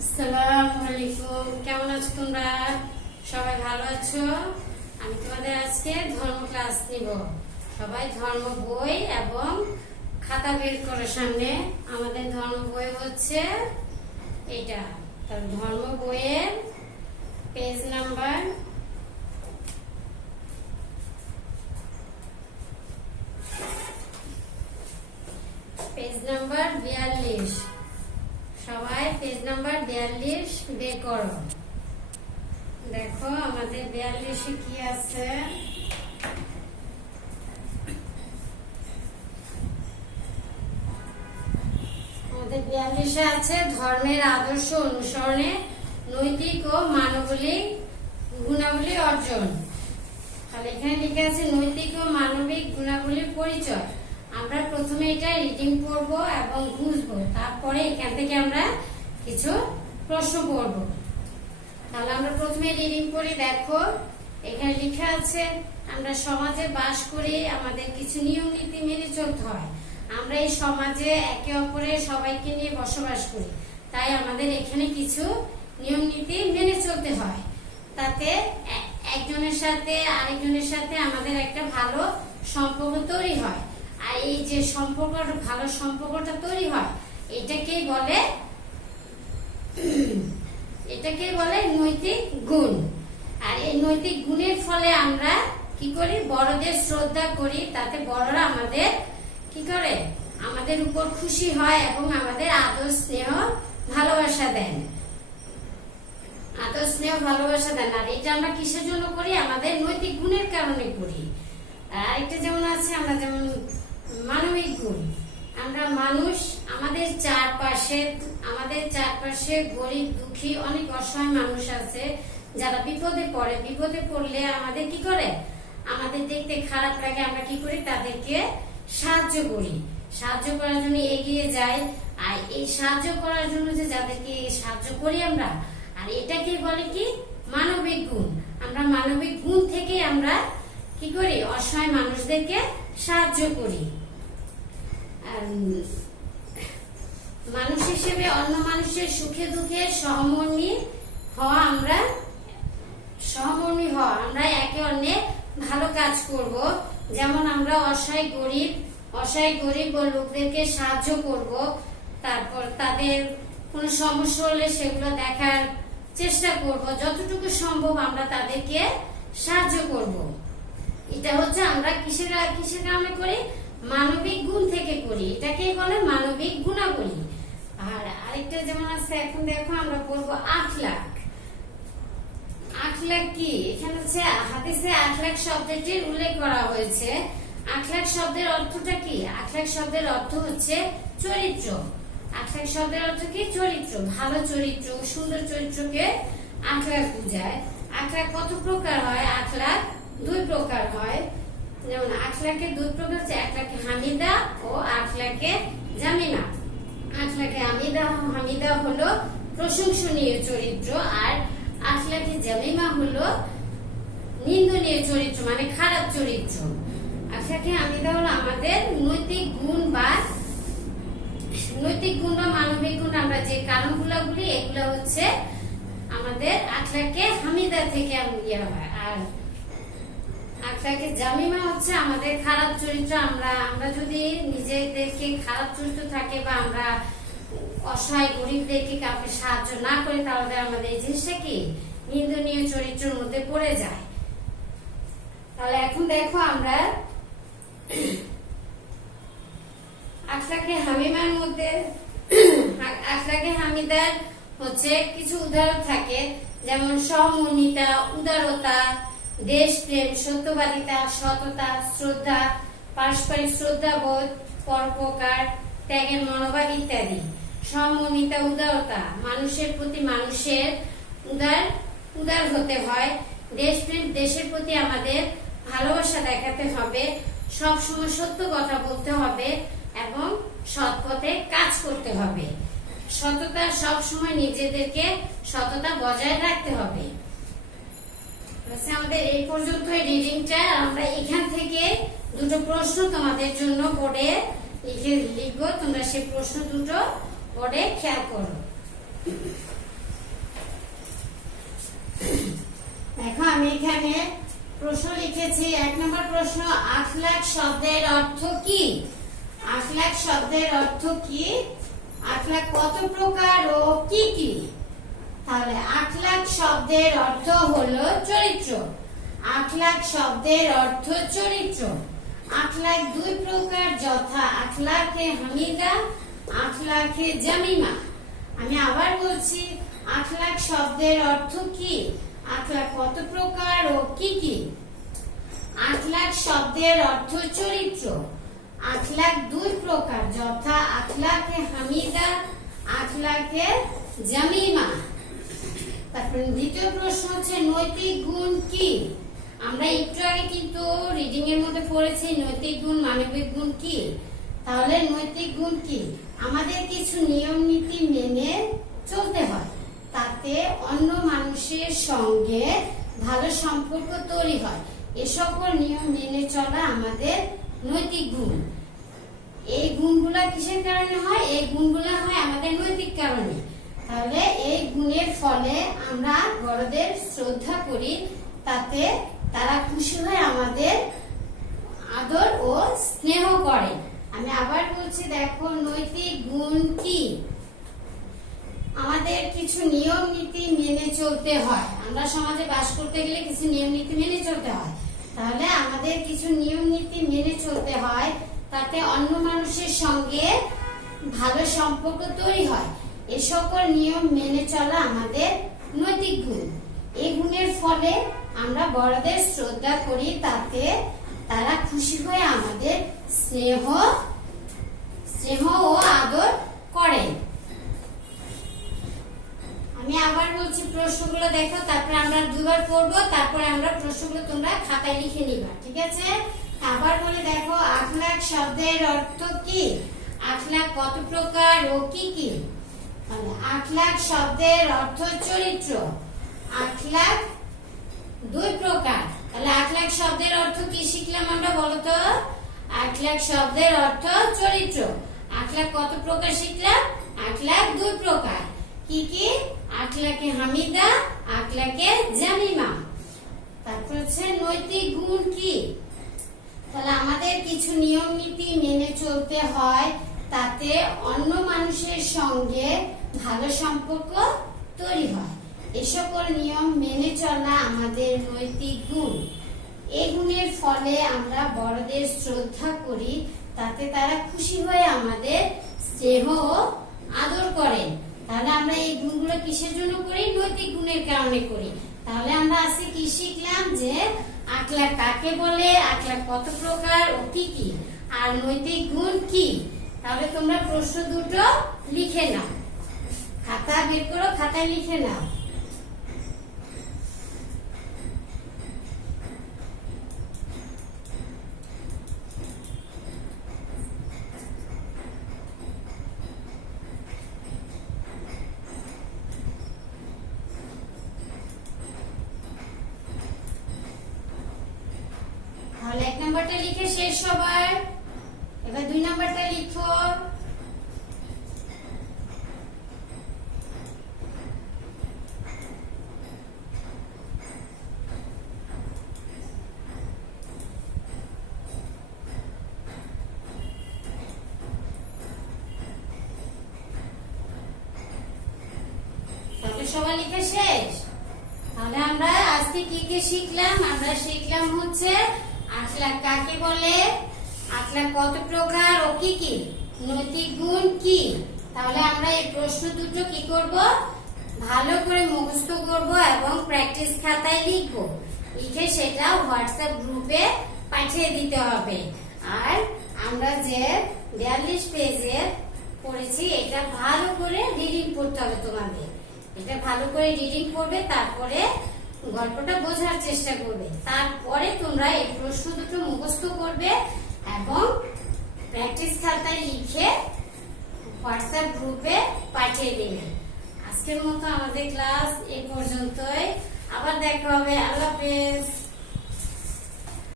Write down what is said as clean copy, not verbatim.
আসসালামু আলাইকুম। কেমন আছো তোমরা? সবাই ভালো আছো? আমি তোমাদের আজকে ধর্ম ক্লাস নিব। সবাই ধর্ম বই এবং খাতা বের করো সামনে। আমাদের ধর্ম বই হচ্ছে এটা। তার ধর্ম বইয়ের পেজ নাম্বার 42। সবাই পেজ নাম্বার 42 বের করো। দেখো আমাদের 42-এ কি আছে। আমাদের 42-এ আছে ধর্মের আদর্শ অনুসরণে নৈতিক ও মানবিক গুণাবলী অর্জন। তাহলে এখানে লেখা আছে নৈতিক ও মানবিক গুণাবলীর পরিচয়। আমরা প্রথমে এটা রিডিং পড়ব এবং বুঝবো, তারপরে এখান থেকে আমরা কিছু প্রশ্ন পড়ব। তাহলে আমরা প্রথমে রিডিং পড়ি। দেখো এখানে লেখা আছে আমরা সমাজে বাস করি, আমাদের কিছু নিয়ম নীতি মেনে চলতে হয়। আমরা এই সমাজে একে অপরের সবাইকে নিয়ে বসবাস করি, তাই আমাদের এখানে কিছু নিয়ম নীতি মেনে চলতে হয়। তাতে একজনের সাথে আরেকজনের সাথে আমাদের একটা ভালো সম্পর্ক তৈরি হয়। আর এই যে সম্পর্কটা, ভালো সম্পর্কটা তৈরি হয়, এটাকেই বলে নৈতিক গুণ। আর এই নৈতিক গুণের ফলে আমরা কি করি? বড়দের শ্রদ্ধা করি, তাতে বড়রা আমাদের কি করে? আমাদের উপর খুশি হয় এবং আমাদের আদর স্নেহ ভালোবাসা দেন। আদর স্নেহ ভালোবাসা দেন। আর এটা আমরা কিসের জন্য করি? আমাদের নৈতিক গুণের কারণে করি। আর একটা যেমন আছে, আমরা যেমন মানবিক গুণ। আমরা মানুষ, আমাদের চারপাশে গরিব দুঃখী অনেক অসহায় মানুষ আছে যারা বিপদে পড়লে আমাদের কি করে? আমাদের দেখতে খারাপ লাগে, আমরা কি করি? তাদেরকে সাহায্য করি, সাহায্য করার জন্য এগিয়ে যাই। আর এই সাহায্য করার জন্য যে যাদেরকে সাহায্য করি আমরা, আর এটাকে বলে কি? মানবিক গুণ। আমরা মানবিক গুণ থেকে আমরা কি করি? অসহায় মানুষদেরকে সাহায্য করি। মানুষ হিসেবে অন্য মানুষের সুখে দুঃখে সহমর্মী হওয়া, আমরা একে অন্যের ভালো কাজ করব। যেমন আমরা অসহায় গরিব লোকদেরকে সাহায্য করব। তারপর তাদের কোনো সমস্যা হলে সেগুলো দেখার চেষ্টা করব, যতটুকু সম্ভব আমরা তাদেরকে সাহায্য করব। এটা হচ্ছে আমরা কিসের কারণে করি? মানবিক গুণ থেকে করি। এটাকেই বলে মানবিক গুণাবলী। আর আরেকটা যেমন আছে, এখন দেখো আমরা পড়বো আখলাক। আখলাক কি? এখানে হচ্ছে হাদিসে আখলাক শব্দটির উল্লেখ করা হয়েছে। আখলাক শব্দের অর্থটা কি? আখলাক শব্দের অর্থ হচ্ছে চরিত্র। আখলাক শব্দের অর্থ কি? চরিত্র। ভালো চরিত্র, সুন্দর চরিত্রকে আখলাক বোঝায়। আখলাক কত প্রকার হয়? আখলাক 2 প্রকার হয়। যেমন আখলাকে 2 প্রকার আছে, আখলাকে হামিদা ও আখলাকে জামিমা। আখলাকে হামিদা হলো প্রশংসনীয় চরিত্র, আর আখলাকে জামিমা হলো নিন্দনীয় চরিত্র, মানে খারাপ চরিত্র। আখলাকে হামিদা হলো আমাদের নৈতিক গুণ বা মানবিক গুণ। আমরা যে কারণগুলো বলি, এগুলো হচ্ছে আমাদের আখলাকে হামিদা থেকে হয়। আর আখলাকে জামিমা হচ্ছে আমাদের খারাপ চরিত্র। আমরা যদি নিজেদেরকে খারাপ চরিত্র থাকে বা আমরা অসহায় গরিবদেরকে কাউকে সাহায্য না করি, তাহলে আমাদের এই জিনিসটা কি? নিন্দনীয় চরিত্রের মধ্যে পড়ে যায়। তাহলে এখন দেখো আমরা আখলাকে হামিমার মধ্যে আখলাকে হামিদার হচ্ছে কিছু উদাহরণ থাকে, যেমন সহমর্মিতা, উদারতা, দেশপ্রেম, সত্যবাদিতা, সততা, শ্রদ্ধা, পারস্পরিক শ্রদ্ধাবোধ, পরোপকার, ত্যাগের মনোভাব ইত্যাদি। সহমর্মিতা, উদারতা, মানুষের প্রতি মানুষের উদার হতে হয়। দেশপ্রেম, দেশের প্রতি আমাদের ভালোবাসা দেখাতে হবে। সব সময় সত্য কথা বলতে হবে এবং সৎ পথে কাজ করতে হবে। সততা, সব সময় নিজেদেরকে সততা বজায় রাখতে হবে। আমাদের এই পর্যন্ত রিডিংটা। আমরা এখান থেকে 2টো প্রশ্ন তোমাদের জন্য বোর্ডে লিখবো, তোমরা সেই প্রশ্ন 2টো বোর্ডে খেয়াল করো। আমি এখানে প্রশ্ন লিখেছি। 1 নম্বর প্রশ্ন, আখলাক শব্দের অর্থ কি? আখলাক শব্দের অর্থ কি? আখলাক কত প্রকার ও কি কি? তাহলে আখলাক শব্দের অর্থ হলো চরিত্র। আখলাক শব্দের অর্থ চরিত্র। আখলাক 2 প্রকার, যথা আখলাকে হামিদা, আখলাকে জামিমা। আমি আবার বলছি, আখলাক শব্দের অর্থ কি? আখলাক কত প্রকার ও কি কি? আখলাক শব্দের অর্থ চরিত্র। আখলাক 2 প্রকার, যথা আখলাকে হামিদা, আখলাকে জামিমা। তারপর দ্বিতীয় প্রশ্ন হচ্ছে, নৈতিক গুণ কি? আমরা একটু আগে কিন্তু রিডিং এর মধ্যে পড়েছি নৈতিক গুণ, মানবিক গুণ কি। তাহলে নৈতিক গুণ কি? আমাদের কিছু নিয়ম নীতি মেনে চলতে হয়, তাতে অন্য মানুষের সঙ্গে ভালো সম্পর্ক তৈরি হয়। এ সকল নিয়ম মেনে চলা আমাদের নৈতিক গুণ। এই গুণগুলা কিসের কারণে হয়? এই গুণগুলা হয় আমাদের নৈতিক কারণে। তাহলে এই গুণের ফলে আমরা বড়দের শ্রদ্ধা করি, তাতে তারা খুশি হয়ে আমাদের আদর ও স্নেহ করে। আমি আবার বলছি, দেখো নৈতিক গুণ কি? আমাদের কিছু নিয়ম নীতি মেনে চলতে হয়। আমরা সমাজে বাস করতে গেলে কিছু নিয়ম নীতি মেনে চলতে হয়। তাহলে আমাদের কিছু নিয়ম নীতি মেনে চলতে হয়, তাতে অন্য মানুষের সঙ্গে ভালো সম্পর্ক তৈরি হয়। এ সকল নিয়ম মেনে চলা আমাদের নৈতিক গুণ। এই গুণের ফলে আমরা বড়দের শ্রদ্ধা করি, তাতে তারা খুশি হয়ে আমাদের স্নেহ ও আদর করেন। আমি আবার বলছি, প্রশ্নগুলো দেখো, তারপরে আমরা 2 বার পড়বো, তারপরে আমরা প্রশ্নগুলো তোমরা খাতায় লিখে নিবা, ঠিক আছে? আবার বলে দেখো, আখলাক শব্দের অর্থ কি? আখলাক কত প্রকার ও কি কি? আখলাক শব্দের অর্থ চরিত্র। আখলাক 2 প্রকার। তাহলে আখলাক শব্দের অর্থ কি শিখলাম আমরা, বলো তো? আখলাক শব্দের অর্থ চরিত্র। আখলাক কত প্রকার শিখলাম? আখলাক 2 প্রকার। কি কি? আখলাকে হামিদা, আখলাকে জামিমা। তারপর হচ্ছে নৈতিক গুণ কি? তাহলে আমাদের কিছু নিয়ম নীতি মেনে চলতে হয়, তাতে অন্য মানুষের সঙ্গে ভালো সম্পর্ক তৈরি হয়। এ সকল নিয়ম মেনে চলা আমাদের নৈতিক গুণ। এই গুণের ফলে আমরা বড়দের শ্রদ্ধা করি, তাতে তারা খুশি হয়ে আমাদের স্নেহ ও আদর করেন। তাহলে আমরা এই গুণগুলো কিসের জন্য করি? নৈতিক গুণের কারণে করি। তাহলে আমরা আজকে কি শিখলাম? যে আখলাক কাকে বলে, আখলাক কত প্রকার ও কি কি, আর নৈতিক গুণ কি। তাহলে তোমরা প্রশ্ন দুটো লিখে নাও, খাতা বের করো, খাতায় লিখে নাও। তাহলে 1 নাম্বারটা লিখে শেষ সবার। এবার 2 নাম্বারটা লিখো। তাহলে সবাই লিখে শেষ। তাহলে আমরা আজকে কি কি শিখলাম? আমরা শিখলাম হচ্ছে আখলাক কাকে বলে, আখলাক কত প্রকার ও কি কি, নৈতিক গুণ কি। তাহলে আমরা এই প্রশ্ন দুটো কি করব? ভালো করে মুখস্থ করব এবং প্র্যাকটিস খাতায় লিখব। লিখে সেটা হোয়াটসঅ্যাপ গ্রুপে পাঠিয়ে দিতে হবে। আর আমরা যে 42 পেজে পড়েছি, এটা ভালো করে রিডিং করতে হবে তোমাদের। এটা ভালো করে রিডিং করবে, তারপরে গল্পটা বোঝার চেষ্টা করবে, তারপরে তোমরা এই প্রশ্ন দুটো মুখস্থ করবে এবং প্র্যাকটিস খাতায় লিখে হোয়াটসঅ্যাপ গ্রুপে পাঠিয়ে দেবে। আজকের মতো আমাদের ক্লাস এই পর্যন্তই। আবার দেখা হবে। আল্লাহ হাফেজ।